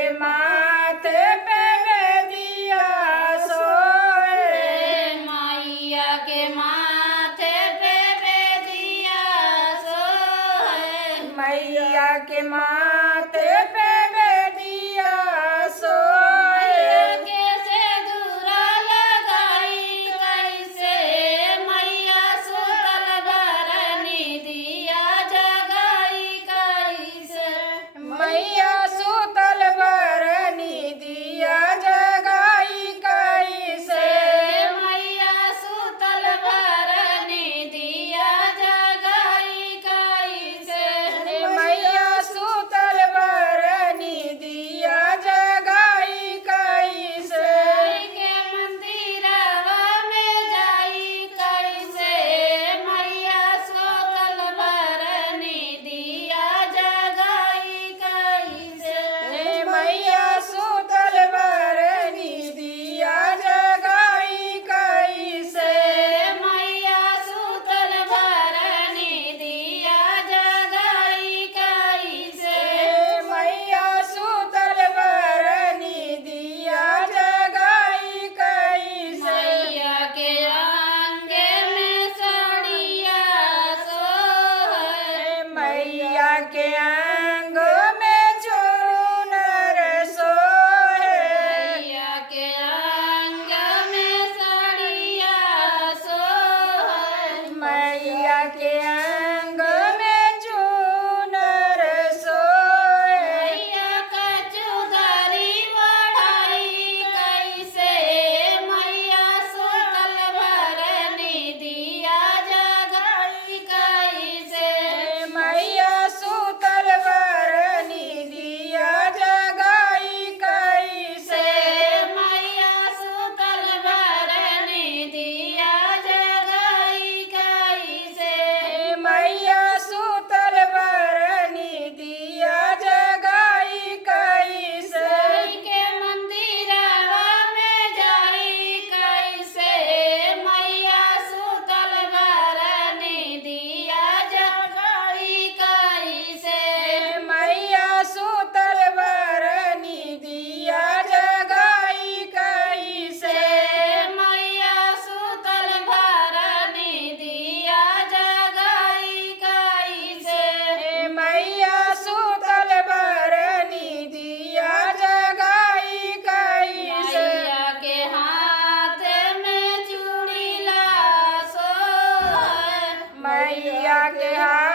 के माथे पे बेदिया सोए, मैया के माथे पे बेदिया सोए, मैया के माथे पे बेदिया सोए। कैसे दूरा लगाई कैसे मैया सुतल भरनी दिया जगाई कैसे, मैया सुतल भरनी दिया जगाई कैसे, मैया सुतल भरनी दिया जगाई कैसे, मैया सुतल भरनी दिया जगाई कैसे, के मंदिरवा में जाई कैसे मैया सुतल भरनी दिया जगाई कैसे, मैया सुतल भरनी दिया जगाई कैसे, मैया सुतल भरनी दिया जगाई कैसे, मैया सुतल भरनी दिया जगाई कैसे, मैया के आंगे में साड़िया सोहर, मैया के आंग में चूनर सोए, मैया के आंग में साड़िया सोहर, मैया के आंग में चूनर सोए, मैया का चुदरी बढ़ाई कैसे मैया सुतल भरनी दिया जगाई कैसे, मैया सुतल भरनी दिया जगाई कैसे, मैया सुतल भरनी दिया जगाई कैसे, मैया सुतल भरनी दिया जगाई कैसे, के मंदिरवा में जाई कैसे मैया सुतल भरनी दिया जगाई कैसे, मैया सुतल भरनी दिया जगाई कैसे, मैया सुतल भरनी दिया जगाई कैसे, मैया सुतल भरनी दिया जगाई कैसे, मैया के हाथ में चूड़ी ला सोहर, मैया के हाथ